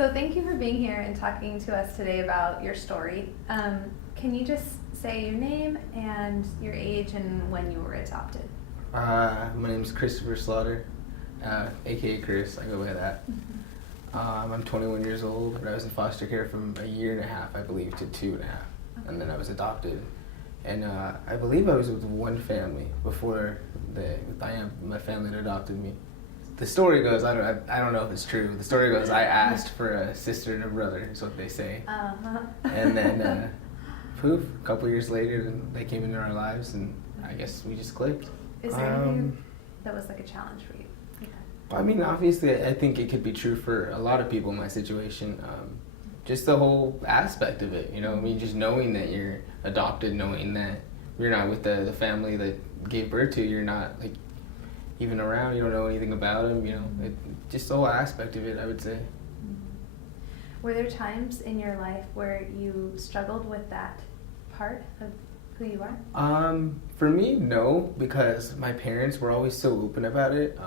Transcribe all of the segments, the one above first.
So thank you for being here and talking to us today about your story. Can you just say your name and your age and when you were adopted? My name's Christopher Slaughter, aka Chris. I go by that. I'm 21 years old, but I was in foster care from a year and a half, I believe, to 2.5, and then I was adopted. And I believe I was with one family before my family that adopted me. The story goes, I don't know if it's true. The story goes, I asked for a sister and a brother, is what they say. And then, poof, a couple years later, they came into our lives, and I guess we just clicked. Is there anything that was like a challenge for you? I mean, obviously, I think it could be true for a lot of people in my situation. Just the whole aspect of it, you know, I mean, just knowing that you're adopted, knowing that you're not with the family that gave birth to you, you're not like even around, you don't know anything about them, you know, just the whole aspect of it, I would say. Were there times in your life where you struggled with that part of who you are? For me, no, because my parents were always so open about it.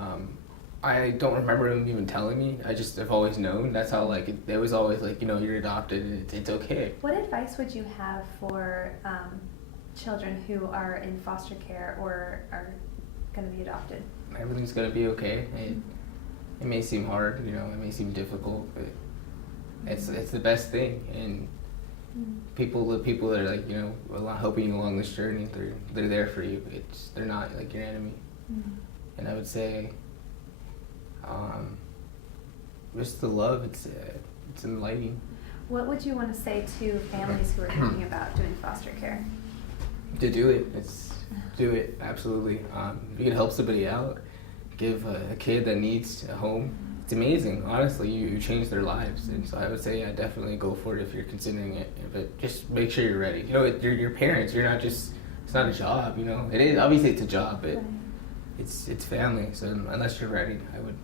I don't remember them even telling me. I just have always known. That's how, like, it was always like, you know, you're adopted, it's okay. What advice would you have for children who are in foster care or are going to be adopted? Everything's going to be okay. It may seem hard, you know, it may seem difficult, but it's the best thing. And the people that are, like, you know, helping you along this journey, they're there for you. They're not like your enemy. And I would say, just the love, it's enlightening. What would you want to say to families who are thinking about doing foster care? To do it. Do it, absolutely. If you can help somebody out, give a kid that needs a home, it's amazing. Honestly, you change their lives. And so I would say, yeah, definitely go for it if you're considering it. But just make sure you're ready. You know, you're your parents. You're not just, it's not a job, you know. It is, obviously it's a job, but it's family. So unless you're ready, I would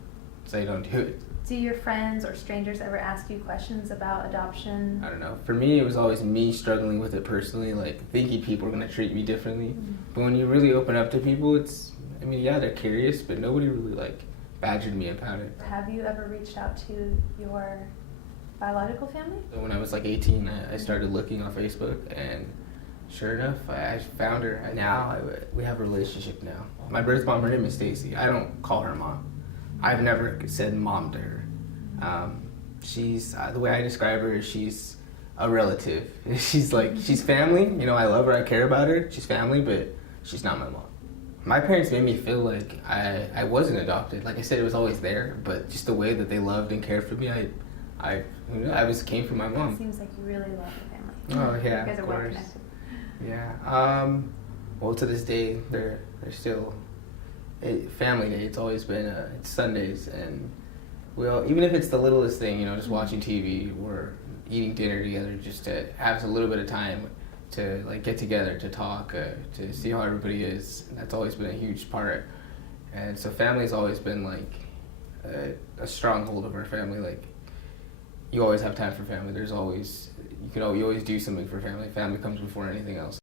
say don't do it. Do your friends or strangers ever ask you questions about adoption? I don't know. For me, it was always me struggling with it personally, like thinking people are going to treat me differently. But when you really open up to people, I mean, yeah, they're curious, but nobody really, like, badgered me about it. Have you ever reached out to your biological family? When I was like 18, I started looking on Facebook, and sure enough, I found her. Now we have a relationship now. My birth mom, her name is Stacy. I don't call her mom. I've never said mom to her. She's, the way I describe her is she's a relative. She's family. You know, I love her, I care about her. She's family, but she's not my mom. My parents made me feel like I wasn't adopted. Like I said, it was always there, but just the way that they loved and cared for me, I came from my mom. It seems like you really love your family. Oh yeah, you guys are of well course. connected. Yeah. Well, to this day, they're still family day. It's always been it's Sundays, and even if it's the littlest thing, you know, just watching TV or eating dinner together, just to have a little bit of time to, like, get together, to talk, to see how everybody is. That's always been a huge part. And so family's always been like a stronghold of our family. Like, you always have time for family. There's always, you always do something for family. Family comes before anything else.